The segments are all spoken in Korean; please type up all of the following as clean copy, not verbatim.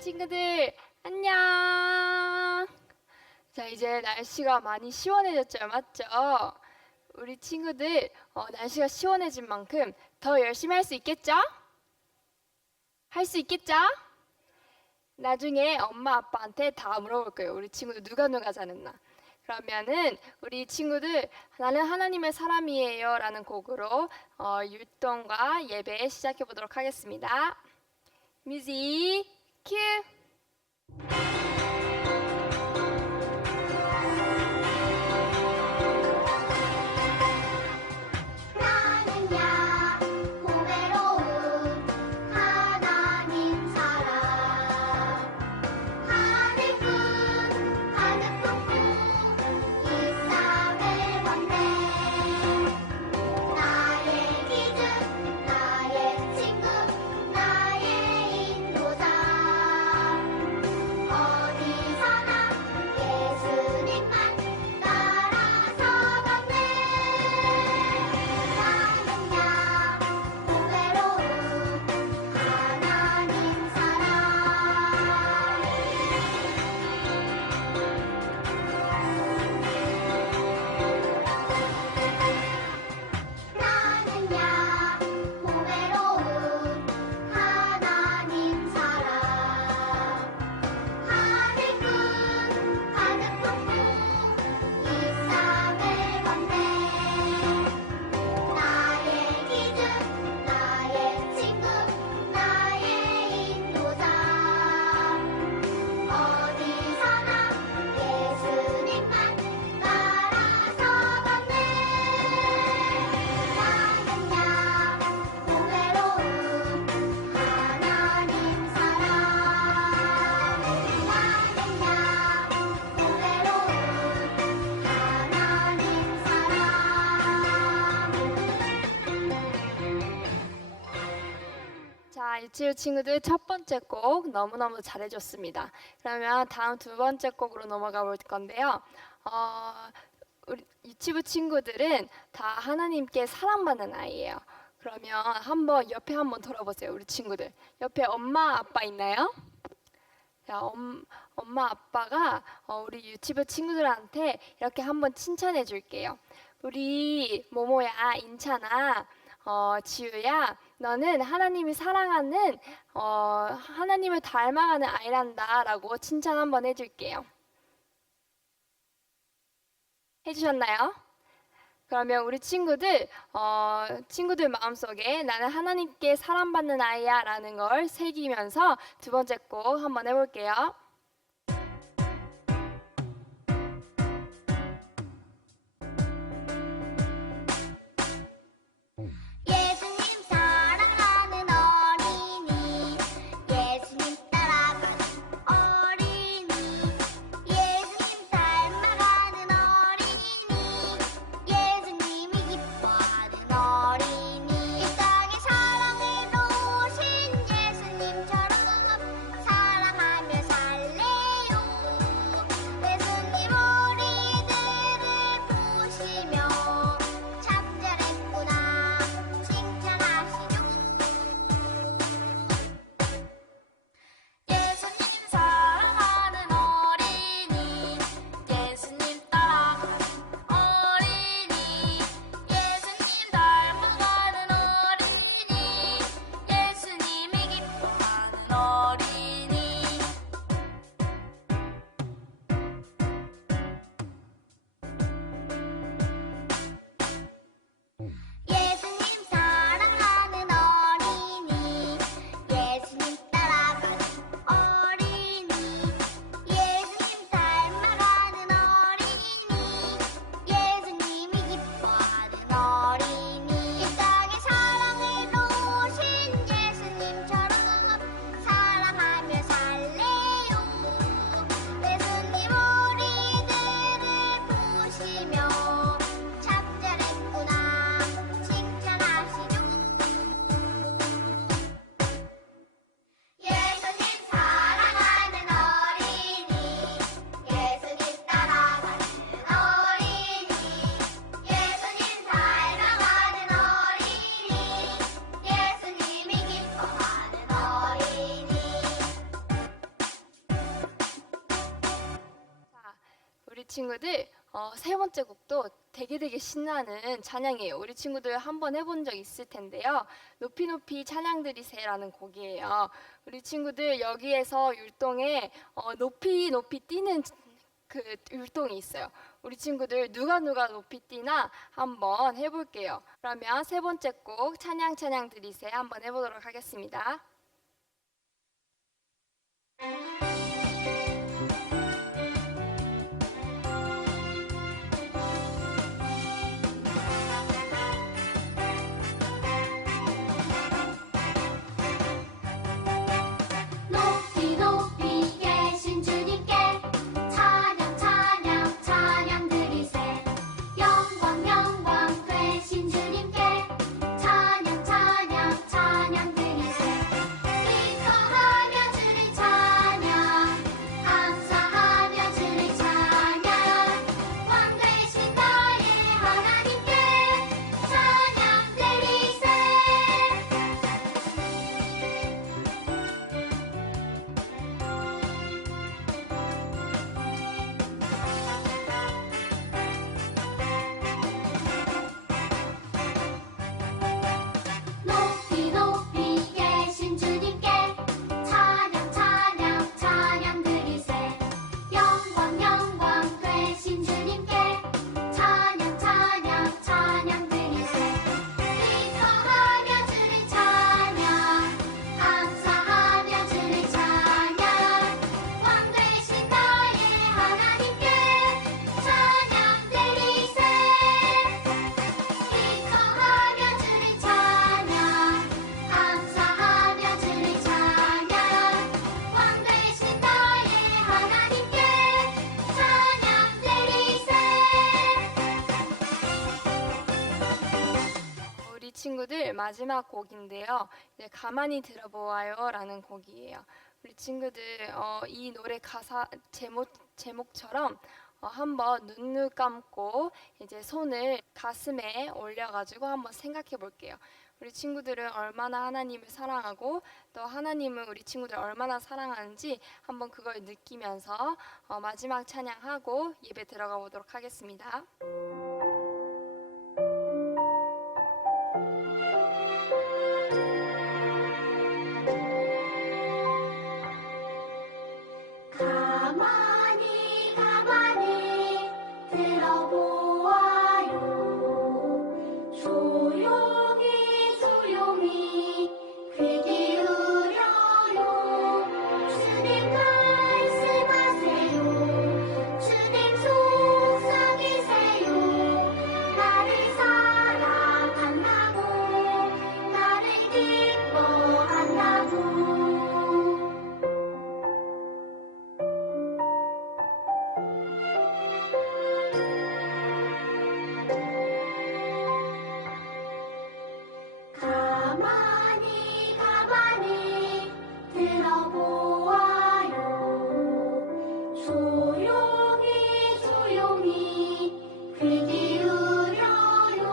친구들, 안녕! 자, 이제 날씨가 많이 시원해졌죠, 맞죠? 우리 친구들, 날씨가 시원해진 만큼 더 열심히 할 수 있겠죠? 할 수 있겠죠? 나중에 엄마, 아빠한테 다 물어볼 거예요. 우리 친구들 누가 잘했나. 그러면은 우리 친구들 나는 하나님의 사람이에요 라는 곡으로 율동과 예배 시작해 보도록 하겠습니다. 뮤직 큐! 나는야 보배로운 하나님 사랑 하늘뿐 하늘 품고 이 땅을 건네 나의 기준 나의 친구 나의 인도자 어디서나 예수님만 따라서 걷네 나는야 보배로운 하나님 사랑 나는야 보배로운 하나님 사랑 하늘뿐 하늘 품고 이 땅을 건네 나의 기준 나의 친구 나의 인도자 어디서나 예수님만 따라서 걷네 나는야 보배로운 하나님 사랑 나는야 보배로운 하나님 사랑 자, 유치부 친구들 첫 번째 곡 너무너무 잘해줬습니다. 그러면 다음 두 번째 곡으로 넘어가 볼 건데요. 우리 유치부 친구들은 다 하나님께 사랑받는 아이예요. 그러면 한번 옆에 한번 돌아보세요, 우리 친구들. 옆에 엄마, 아빠 있나요? 자, 엄마, 아빠가 우리 유치부 친구들한테 이렇게 한번 칭찬해 줄게요. 우리 모모야, 인찬아, 지우야, 너는 하나님이 사랑하는 하나님을 닮아가는 아이란다라고 칭찬 한번 해줄게요. 해주셨나요? 그러면 우리 친구들 마음속에 나는 하나님께 사랑받는 아이야 라는 걸 새기면서 두 번째 곡 한번 해볼게요. 예수님 사랑하는 어린이 예수님 따라가는 어린이 예수님 닮아가는 어린이 예수님이 기뻐하는 어린이 이 땅에 사랑으로 오신 예수님처럼 사랑하며 우리 친구들 세 번째 곡도 되게 신나는 찬양이에요. 우리 친구들 한번 해본 적 있을 텐데요. 높이 높이 찬양 드리세라는 곡이에요. 우리 친구들 여기에서 율동에 높이 높이 뛰는 그 율동이 있어요. 우리 친구들 누가 높이 뛰나 한번 해볼게요. 그러면 세 번째 곡 찬양 드리세 한번 해보도록 하겠습니다. 높이 높이 계신 주님께 찬양 찬양 찬양 드리세. 영광 영광 되신 주님께 찬양 찬양 찬양 드리세. 기뻐하며 주를 찬양 감사하며 주를 찬양 왕 되신 나의 하나님께 찬양 드리세. 높이 높이 계신 주님께 찬양 찬양 찬양 드리세. 영광 영광 되신 주님께 찬양 찬양 찬양 드리세. 기뻐하며 주를 찬양 감사하며 주를 찬양 왕 되신 나의 하나님께 찬양 드리세. 기뻐하며 주를 찬양 감사하며 주를 찬양 왕 되신 나의 하나님께 찬양 드리세. 우리 친구들 마지막 곡인데요. 이제 가만히 들어보아요라는 곡이에요. 우리 친구들 이 노래 가사 제목처럼 한번 눈을 감고 이제 손을 가슴에 올려가지고 한번 생각해 볼게요. 우리 친구들은 얼마나 하나님을 사랑하고 또 하나님은 우리 친구들 얼마나 사랑하는지 한번 그걸 느끼면서 마지막 찬양하고 예배 들어가 보도록 하겠습니다. 가만히 가만히 들어보아요. 조용히 조용히 귀 기울여요. 주님 말씀하세요. 주님 속삭이세요. 나를 사랑한다고 나를 기뻐한다고. 가만히 가만히 들어보아요. 조용히 조용히 귀 기울여요.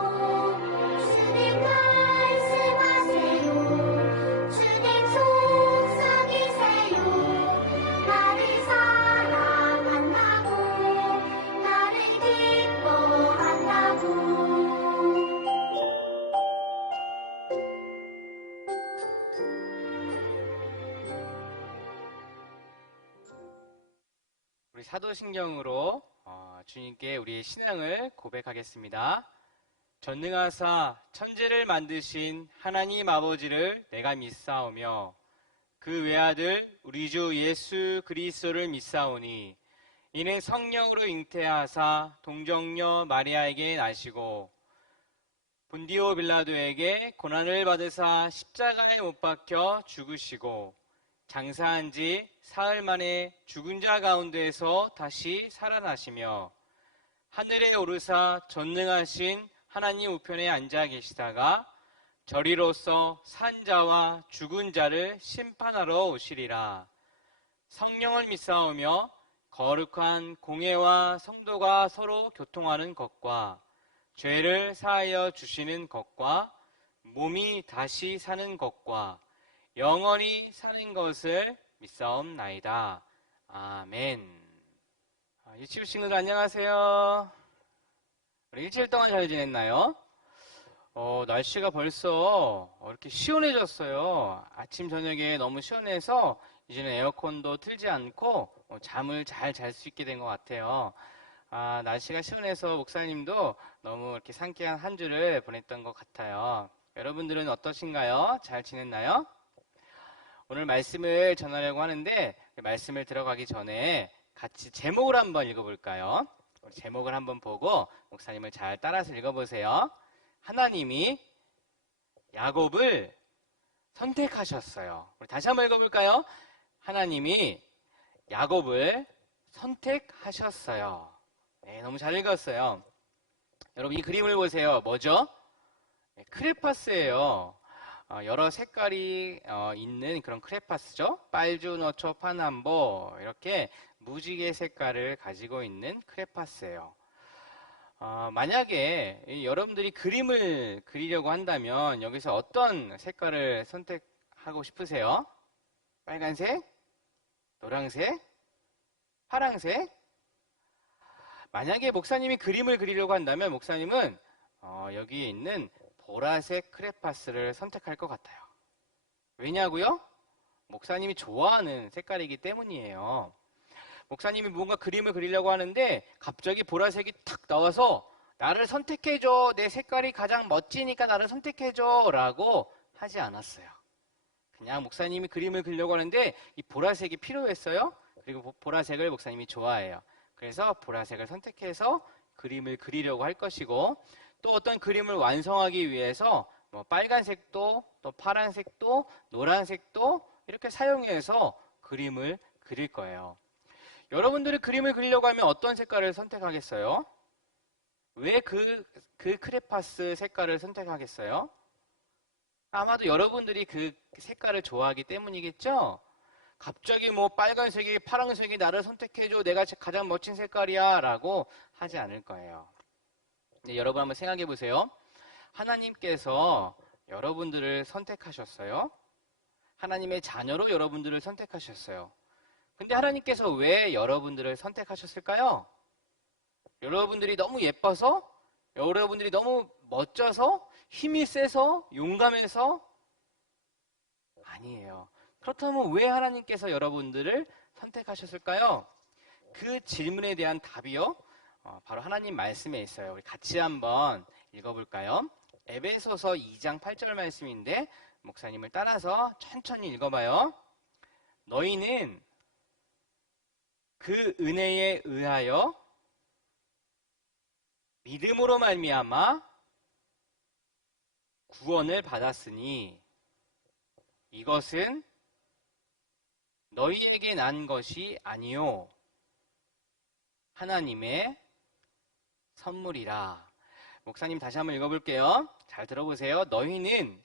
주님 말씀하세요. 주님 속삭이세요. 나를 사랑한다고 나를 기뻐한다고. 우리 사도신경으로 주님께 우리의 신앙을 고백하겠습니다. 전능하사 천지를 만드신 하나님 아버지를 내가 믿사오며 그 외아들 우리 주 예수 그리스도를 믿사오니 이는 성령으로 잉태하사 동정녀 마리아에게 나시고 본디오 빌라도에게 고난을 받으사 십자가에 못 박혀 죽으시고 장사한 지 사흘 만에 죽은 자 가운데에서 다시 살아나시며 하늘에 오르사 전능하신 하나님 우편에 앉아 계시다가 저리로서 산 자와 죽은 자를 심판하러 오시리라. 성령을 믿사오며 거룩한 공회와 성도가 서로 교통하는 것과 죄를 사하여 주시는 것과 몸이 다시 사는 것과 영원히 사는 것을 믿사옵나이다. 아멘. 유치부 친구들 안녕하세요. 우리 일주일 동안 잘 지냈나요? 날씨가 벌써 이렇게 시원해졌어요. 아침 저녁에 너무 시원해서 이제는 에어컨도 틀지 않고 잠을 잘 잘 수 있게 된 것 같아요. 날씨가 시원해서 목사님도 너무 이렇게 상쾌한 한 주를 보냈던 것 같아요. 여러분들은 어떠신가요? 잘 지냈나요? 오늘 말씀을 전하려고 하는데 말씀을 들어가기 전에 같이 제목을 한번 읽어볼까요? 우리 제목을 한번 보고 목사님을 잘 따라서 읽어보세요. 하나님이 야곱을 선택하셨어요. 우리 다시 한번 읽어볼까요? 하나님이 야곱을 선택하셨어요. 네, 너무 잘 읽었어요. 여러분 이 그림을 보세요. 뭐죠? 네, 크레파스예요. 여러 색깔이 있는 그런 크레파스죠. 빨주노초 파남보 이렇게 무지개 색깔을 가지고 있는 크레파스예요. 만약에 여러분들이 그림을 그리려고 한다면 여기서 어떤 색깔을 선택하고 싶으세요? 빨간색? 노란색? 파란색? 만약에 목사님이 그림을 그리려고 한다면 목사님은 여기에 있는 보라색 크레파스를 선택할 것 같아요. 왜냐고요? 목사님이 좋아하는 색깔이기 때문이에요. 목사님이 뭔가 그림을 그리려고 하는데 갑자기 보라색이 탁 나와서 나를 선택해줘. 내 색깔이 가장 멋지니까 나를 선택해줘. 라고 하지 않았어요. 그냥 목사님이 그림을 그리려고 하는데 이 보라색이 필요했어요. 그리고 보라색을 목사님이 좋아해요. 그래서 보라색을 선택해서 그림을 그리려고 할 것이고 또 어떤 그림을 완성하기 위해서 뭐 빨간색도 또 파란색도 노란색도 이렇게 사용해서 그림을 그릴 거예요. 여러분들이 그림을 그리려고 하면 어떤 색깔을 선택하겠어요? 왜 그 크레파스 색깔을 선택하겠어요? 아마도 여러분들이 그 색깔을 좋아하기 때문이겠죠? 갑자기 뭐 빨간색이 파란색이 나를 선택해줘 내가 가장 멋진 색깔이야 라고 하지 않을 거예요. 네, 여러분 한번 생각해 보세요. 하나님께서 여러분들을 선택하셨어요. 하나님의 자녀로 여러분들을 선택하셨어요. 근데 하나님께서 왜 여러분들을 선택하셨을까요? 여러분들이 너무 예뻐서? 여러분들이 너무 멋져서? 힘이 세서? 용감해서? 아니에요. 그렇다면 왜 하나님께서 여러분들을 선택하셨을까요? 그 질문에 대한 답이요. 바로 하나님 말씀에 있어요. 우리 같이 한번 읽어볼까요? 에베소서 2장 8절 말씀인데 목사님을 따라서 천천히 읽어봐요. 너희는 그 은혜에 의하여 믿음으로 말미암아 구원을 받았으니 이것은 너희에게 난 것이 아니요 하나님의 선물이라. 목사님 다시 한번 읽어볼게요. 잘 들어보세요. 너희는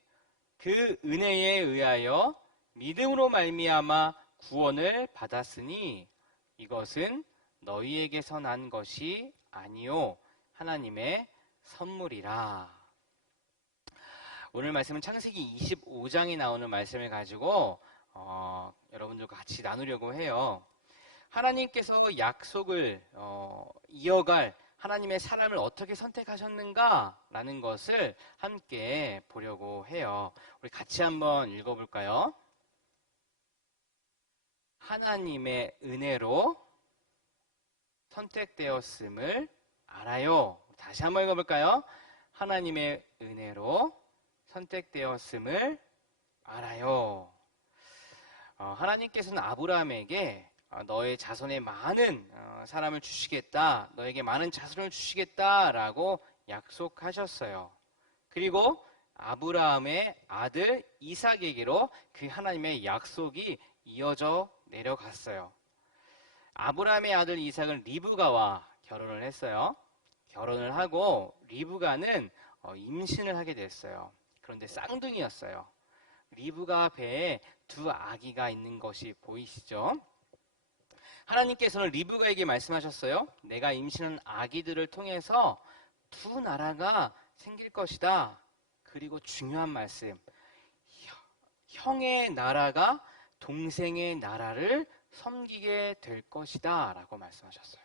그 은혜에 의하여 믿음으로 말미암아 구원을 받았으니 이것은 너희에게서 난 것이 아니요 하나님의 선물이라. 오늘 말씀은 창세기 25장에 나오는 말씀을 가지고 여러분들과 같이 나누려고 해요. 하나님께서 약속을 이어갈 하나님의 사람을 어떻게 선택하셨는가라는 것을 함께 보려고 해요. 우리 같이 한번 읽어볼까요? 하나님의 은혜로 선택되었음을 알아요. 다시 한번 읽어볼까요? 하나님의 은혜로 선택되었음을 알아요. 하나님께서는 아브라함에게 너의 자손에 많은 사람을 주시겠다. 너에게 많은 자손을 주시겠다라고 약속하셨어요. 그리고 아브라함의 아들 이삭에게로 그 하나님의 약속이 이어져 내려갔어요. 아브라함의 아들 이삭은 리브가와 결혼을 했어요. 결혼을 하고 리브가는 임신을 하게 됐어요. 그런데 쌍둥이였어요. 리브가 배에 두 아기가 있는 것이 보이시죠? 하나님께서는 리브가에게 말씀하셨어요. 내가 임신한 아기들을 통해서 두 나라가 생길 것이다. 그리고 중요한 말씀, 형의 나라가 동생의 나라를 섬기게 될 것이다 라고 말씀하셨어요.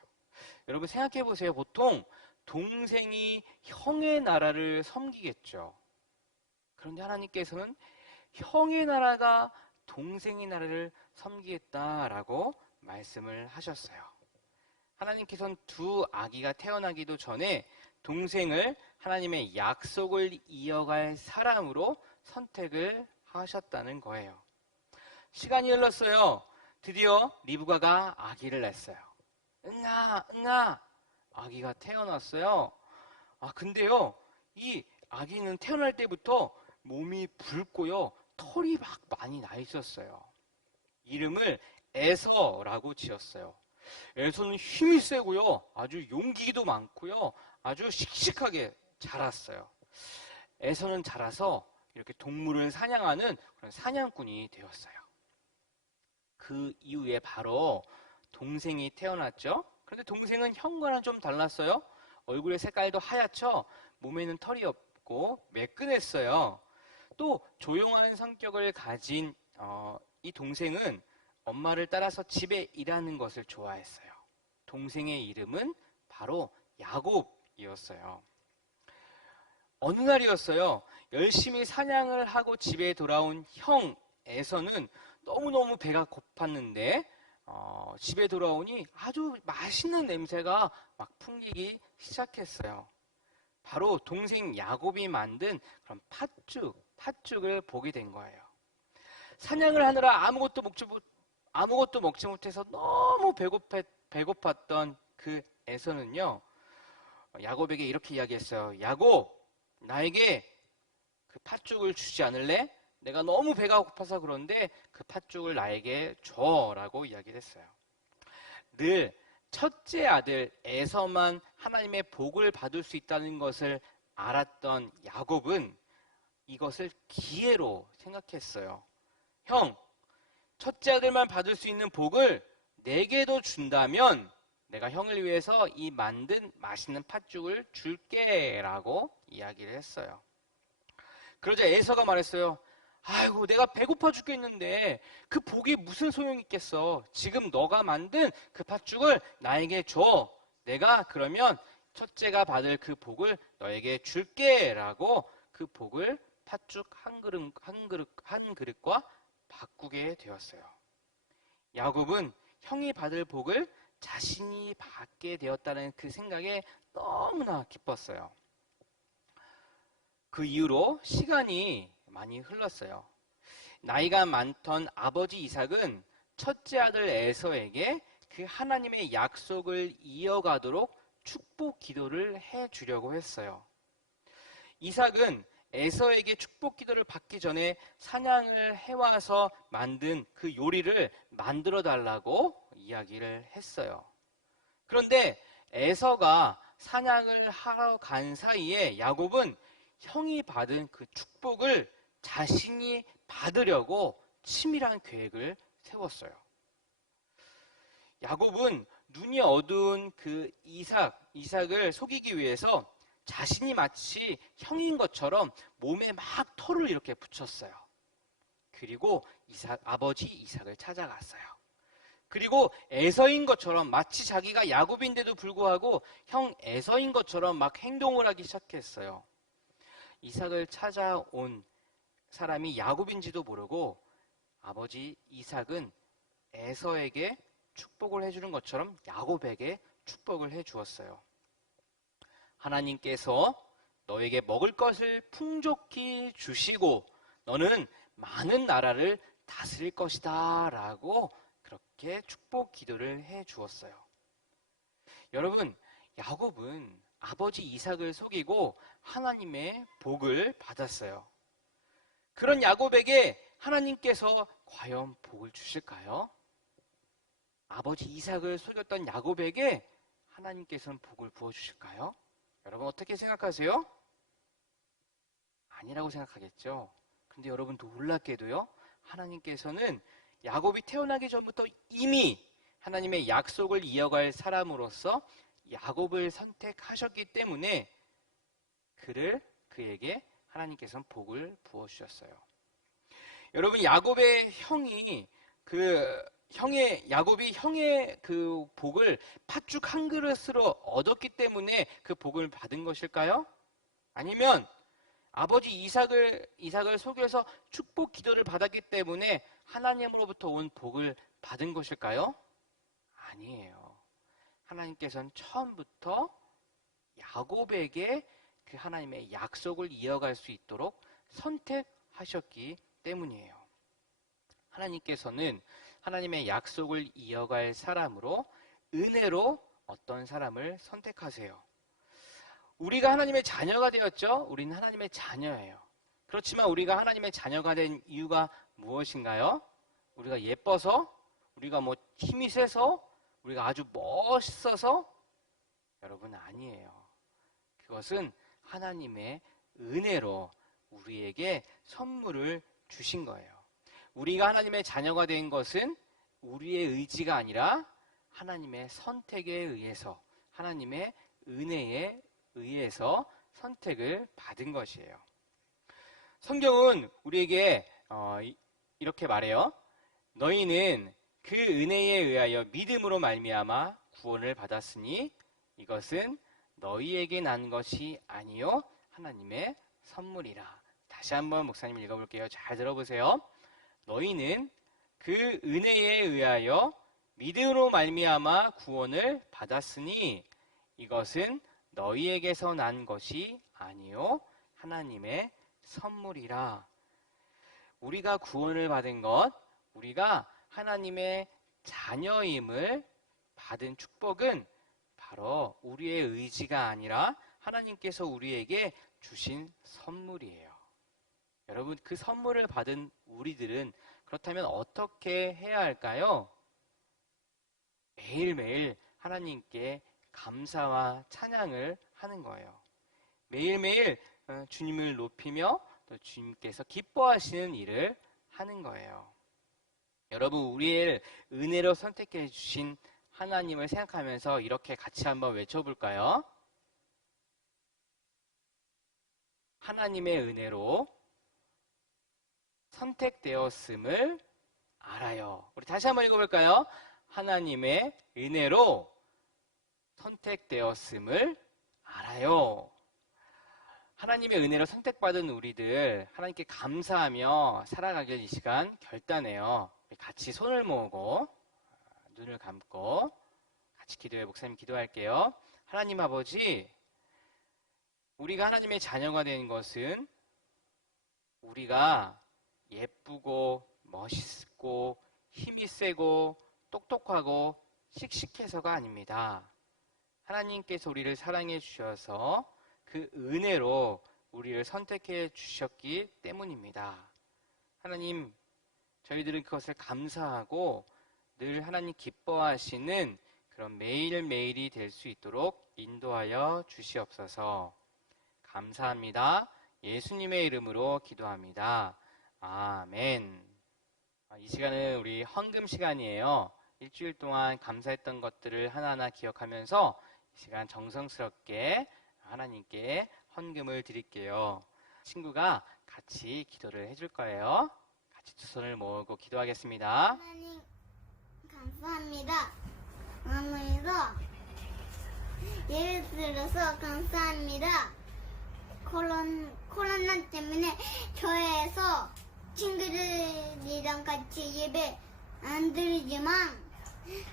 여러분 생각해 보세요. 보통 동생이 형의 나라를 섬기겠죠. 그런데 하나님께서는 형의 나라가 동생의 나라를 섬기겠다라고 말씀을 하셨어요. 하나님께서는 두 아기가 태어나기도 전에 동생을 하나님의 약속을 이어갈 사람으로 선택을 하셨다는 거예요. 시간이 흘렀어요. 드디어 리브가가 아기를 낳았어요. 응아 아기가 태어났어요. 근데요, 이 아기는 태어날 때부터 몸이 붉고요, 털이 막 많이 나 있었어요. 이름을 에서라고 지었어요. 에서는 힘이 세고요, 아주 용기도 많고요, 아주 씩씩하게 자랐어요. 에서는 자라서 이렇게 동물을 사냥하는 그런 사냥꾼이 되었어요. 그 이후에 바로 동생이 태어났죠. 그런데 동생은 형과는 좀 달랐어요. 얼굴의 색깔도 하얗죠. 몸에는 털이 없고 매끈했어요. 또 조용한 성격을 가진 이 동생은 엄마를 따라서 집에 일하는 것을 좋아했어요. 동생의 이름은 바로 야곱이었어요. 어느 날이었어요. 열심히 사냥을 하고 집에 돌아온 형 에서는 너무너무 배가 고팠는데 집에 돌아오니 아주 맛있는 냄새가 막 풍기기 시작했어요. 바로 동생 야곱이 만든 그런 팥죽을 보게 된 거예요. 사냥을 하느라 아무것도 먹지 못해서 너무 배고팠던 그 에서는요, 야곱에게 이렇게 이야기했어요. 야곱, 나에게 그 팥죽을 주지 않을래? 내가 너무 배가 고파서 그런데 그 팥죽을 나에게 줘라고 이야기를 했어요. 늘 첫째 아들 에서만 하나님의 복을 받을 수 있다는 것을 알았던 야곱은 이것을 기회로 생각했어요. 형, 첫째 아들만 받을 수 있는 복을 내게도 준다면 내가 형을 위해서 이 만든 맛있는 팥죽을 줄게라고 이야기를 했어요. 그러자 에서가 말했어요. 아이고, 내가 배고파 죽겠는데 그 복이 무슨 소용이 있겠어. 지금 너가 만든 그 팥죽을 나에게 줘. 내가 그러면 첫째가 받을 그 복을 너에게 줄게라고 그 복을 팥죽 한 그릇과 바꾸게 되었어요. 야곱은 형이 받을 복을 자신이 받게 되었다는 그 생각에 너무나 기뻤어요. 그 이후로 시간이 많이 흘렀어요. 나이가 많던 아버지 이삭은 첫째 아들 에서에게 그 하나님의 약속을 이어가도록 축복 기도를 해주려고 했어요. 이삭은 에서에게 축복 기도를 받기 전에 사냥을 해와서 만든 그 요리를 만들어 달라고 이야기를 했어요. 그런데 에서가 사냥을 하러 간 사이에 야곱은 형이 받은 그 축복을 자신이 받으려고 치밀한 계획을 세웠어요. 야곱은 눈이 어두운 그 이삭을 속이기 위해서 자신이 마치 형인 것처럼 몸에 막 털을 이렇게 붙였어요. 그리고 아버지 이삭을 찾아갔어요. 그리고 에서인 것처럼 마치 자기가 야곱인데도 불구하고 형 에서인 것처럼 막 행동을 하기 시작했어요. 이삭을 찾아온 사람이 야곱인지도 모르고 아버지 이삭은 에서에게 축복을 해주는 것처럼 야곱에게 축복을 해주었어요. 하나님께서 너에게 먹을 것을 풍족히 주시고 너는 많은 나라를 다스릴 것이다 라고 그렇게 축복 기도를 해주었어요. 여러분, 야곱은 아버지 이삭을 속이고 하나님의 복을 받았어요. 그런 야곱에게 하나님께서 과연 복을 주실까요? 아버지 이삭을 속였던 야곱에게 하나님께서는 복을 부어주실까요? 여러분 어떻게 생각하세요? 아니라고 생각하겠죠? 근데 여러분 놀랍게도요, 하나님께서는 야곱이 태어나기 전부터 이미 하나님의 약속을 이어갈 사람으로서 야곱을 선택하셨기 때문에 그에게 하나님께서는 복을 부어주셨어요. 여러분, 야곱의 형이 그 야곱이 형의 그 복을 팥죽 한 그릇으로 얻었기 때문에 그 복을 받은 것일까요? 아니면 아버지 이삭을 속여서 축복 기도를 받았기 때문에 하나님으로부터 온 복을 받은 것일까요? 아니에요. 하나님께서는 처음부터 야곱에게 그 하나님의 약속을 이어갈 수 있도록 선택하셨기 때문이에요. 하나님께서는 하나님의 약속을 이어갈 사람으로 은혜로 어떤 사람을 선택하세요. 우리가 하나님의 자녀가 되었죠? 우리는 하나님의 자녀예요. 그렇지만 우리가 하나님의 자녀가 된 이유가 무엇인가요? 우리가 예뻐서? 우리가 뭐 힘이 세서? 우리가 아주 멋있어서? 여러분, 아니에요. 그것은 하나님의 은혜로 우리에게 선물을 주신 거예요. 우리가 하나님의 자녀가 된 것은 우리의 의지가 아니라 하나님의 선택에 의해서, 하나님의 은혜에 의해서 선택을 받은 것이에요. 성경은 우리에게 이렇게 말해요. 너희는 그 은혜에 의하여 믿음으로 말미암아 구원을 받았으니 이것은 너희에게 난 것이 아니요 하나님의 선물이라. 다시 한번 목사님 읽어볼게요. 잘 들어보세요. 너희는 그 은혜에 의하여 믿음으로 말미암아 구원을 받았으니 이것은 너희에게서 난 것이 아니요 하나님의 선물이라. 우리가 구원을 받은 것, 우리가 하나님의 자녀임을 받은 축복은 바로 우리의 의지가 아니라 하나님께서 우리에게 주신 선물이에요. 여러분, 그 선물을 받은 우리들은 그렇다면 어떻게 해야 할까요? 매일매일 하나님께 감사와 찬양을 하는 거예요. 매일매일 주님을 높이며 또 주님께서 기뻐하시는 일을 하는 거예요. 여러분, 우리의 은혜로 선택해 주신 하나님을 생각하면서 이렇게 같이 한번 외쳐볼까요? 하나님의 은혜로 선택되었음을 알아요. 우리 다시 한번 읽어볼까요? 하나님의 은혜로 선택되었음을 알아요. 하나님의 은혜로 선택받은 우리들, 하나님께 감사하며 살아가길 이 시간 결단해요. 우리 같이 손을 모으고 눈을 감고 같이 기도해. 목사님 기도할게요. 하나님 아버지, 우리가 하나님의 자녀가 된 것은 우리가 예쁘고 멋있고 힘이 세고 똑똑하고 씩씩해서가 아닙니다. 하나님께서 우리를 사랑해 주셔서 그 은혜로 우리를 선택해 주셨기 때문입니다. 하나님, 저희들은 그것을 감사하고 늘 하나님 기뻐하시는 그런 매일매일이 될 수 있도록 인도하여 주시옵소서. 감사합니다. 예수님의 이름으로 기도합니다. 아멘. 이 시간은 우리 헌금 시간이에요. 일주일 동안 감사했던 것들을 하나하나 기억하면서 이 시간 정성스럽게 하나님께 헌금을 드릴게요. 친구가 같이 기도를 해줄 거예요. 같이 두 손을 모으고 기도하겠습니다. 하나님 감사합니다. 오늘도 예를 들어서 감사합니다. 코로나 때문에 교회에서 친구들이랑 같이 예배 안 드리지만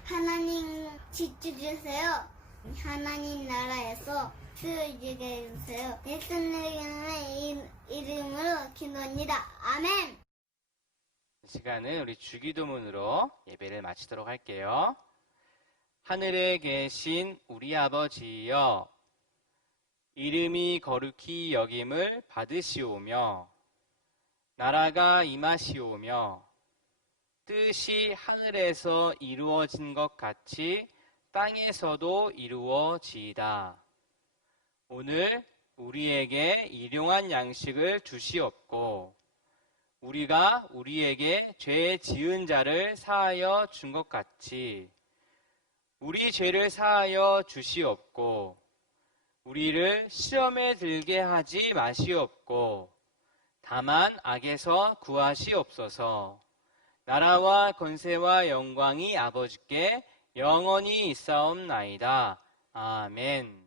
하나님 지켜주세요. 하나님 나라에서 쓰여지게 해주세요. 예수님의 이름으로 기도합니다. 아멘. 이 시간은 우리 주기도문으로 예배를 마치도록 할게요. 하늘에 계신 우리 아버지여, 이름이 거룩히 여김을 받으시오며 나라가 임하시오며 뜻이 하늘에서 이루어진 것 같이 땅에서도 이루어지이다. 오늘 우리에게 일용할 양식을 주시옵고 우리가 우리에게 죄 지은 자를 사하여 준 것 같이 우리 죄를 사하여 주시옵고 우리를 시험에 들게 하지 마시옵고 다만 악에서 구하시옵소서. 나라와 권세와 영광이 아버지께 영원히 있사옵나이다. 아멘.